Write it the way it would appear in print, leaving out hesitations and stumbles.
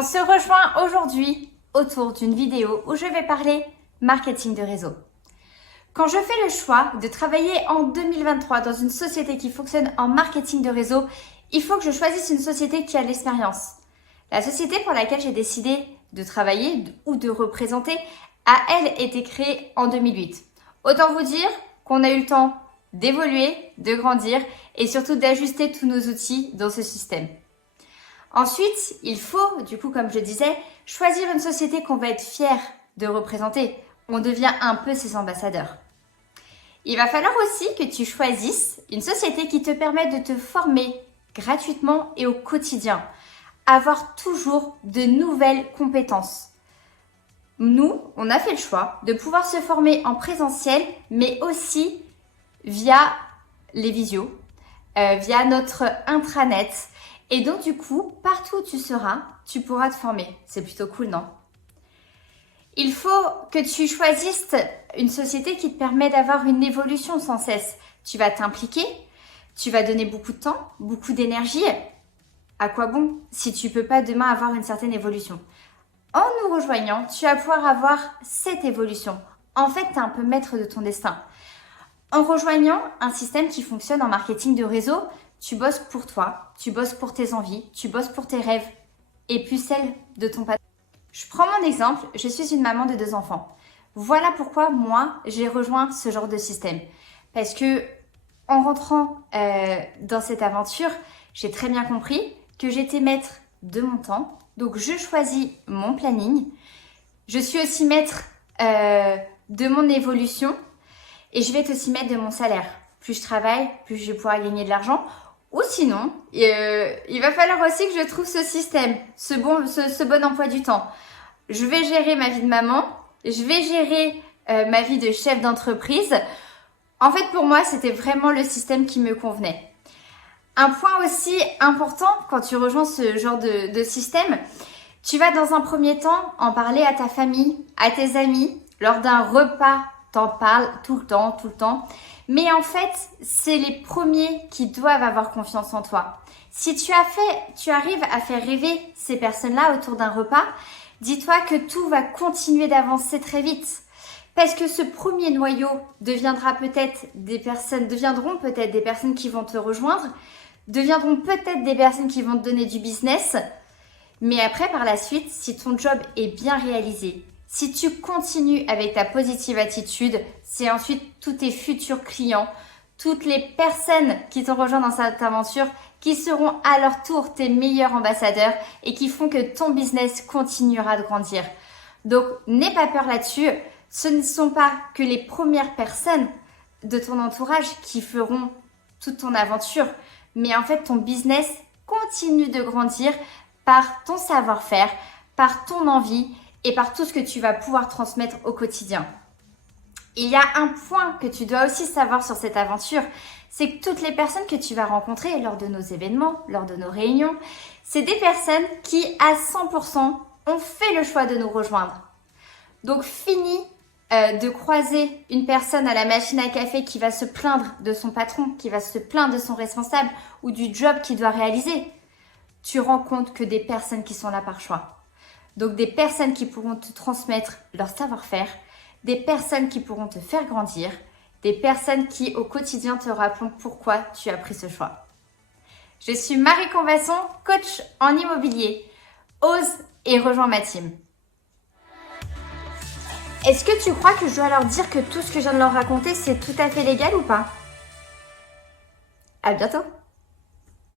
On se rejoint aujourd'hui autour d'une vidéo où je vais parler marketing de réseau. Quand je fais le choix de travailler en 2023 dans une société qui fonctionne en marketing de réseau, il faut que je choisisse une société qui a de l'expérience. La société pour laquelle j'ai décidé de travailler ou de représenter a, elle, été créée en 2008. Autant vous dire qu'on a eu le temps d'évoluer, de grandir et surtout d'ajuster tous nos outils dans ce système. Ensuite, il faut, du coup, comme je disais, choisir une société qu'on va être fier de représenter. On devient un peu ses ambassadeurs. Il va falloir aussi que tu choisisses une société qui te permette de te former gratuitement et au quotidien. Avoir toujours de nouvelles compétences. Nous, on a fait le choix de pouvoir se former en présentiel, mais aussi via les visios, via notre intranet. Et donc, du coup, partout où tu seras, tu pourras te former. C'est plutôt cool, non? Il faut que tu choisisses une société qui te permet d'avoir une évolution sans cesse. Tu vas t'impliquer, tu vas donner beaucoup de temps, beaucoup d'énergie. À quoi bon si tu peux pas demain avoir une certaine évolution? En nous rejoignant, tu vas pouvoir avoir cette évolution. En fait, tu es un peu maître de ton destin. En rejoignant un système qui fonctionne en marketing de réseau, tu bosses pour toi, tu bosses pour tes envies, tu bosses pour tes rêves et plus celles de ton patron. Je prends mon exemple, je suis une maman de 2 enfants. Voilà pourquoi moi, j'ai rejoint ce genre de système. Parce que en rentrant dans cette aventure, j'ai très bien compris que j'étais maître de mon temps. Donc, je choisis mon planning. Je suis aussi maître de mon évolution et je vais être aussi maître de mon salaire. Plus je travaille, plus je vais pouvoir gagner de l'argent. Ou sinon, il va falloir aussi que je trouve ce système, ce bon emploi du temps. Je vais gérer ma vie de maman, je vais gérer ma vie de chef d'entreprise. En fait, pour moi, c'était vraiment le système qui me convenait. Un point aussi important quand tu rejoins ce genre de système, tu vas dans un premier temps en parler à ta famille, à tes amis, lors d'un repas, t'en parles tout le temps. Mais en fait, c'est les premiers qui doivent avoir confiance en toi. Si tu arrives à faire rêver ces personnes-là autour d'un repas, dis-toi que tout va continuer d'avancer très vite. Parce que ce premier noyau deviendront peut-être des personnes qui vont te rejoindre, deviendront peut-être des personnes qui vont te donner du business. Mais après, par la suite, si ton job est bien réalisé, si tu continues avec ta positive attitude, c'est ensuite tous tes futurs clients, toutes les personnes qui t'ont rejoint dans cette aventure qui seront à leur tour tes meilleurs ambassadeurs et qui font que ton business continuera de grandir. Donc, n'aie pas peur là-dessus. Ce ne sont pas que les premières personnes de ton entourage qui feront toute ton aventure, mais en fait, ton business continue de grandir par ton savoir-faire, par ton envie et par tout ce que tu vas pouvoir transmettre au quotidien. Il y a un point que tu dois aussi savoir sur cette aventure, c'est que toutes les personnes que tu vas rencontrer lors de nos événements, lors de nos réunions, c'est des personnes qui, à 100%, ont fait le choix de nous rejoindre. Donc, fini de croiser une personne à la machine à café qui va se plaindre de son patron, qui va se plaindre de son responsable ou du job qu'il doit réaliser. Tu rencontres que des personnes qui sont là par choix. Donc, des personnes qui pourront te transmettre leur savoir-faire, des personnes qui pourront te faire grandir, des personnes qui, au quotidien, te rappelleront pourquoi tu as pris ce choix. Je suis Marie Convasson, coach en immobilier. Ose et rejoins ma team. Est-ce que tu crois que je dois leur dire que tout ce que je viens de leur raconter, c'est tout à fait légal ou pas? À bientôt!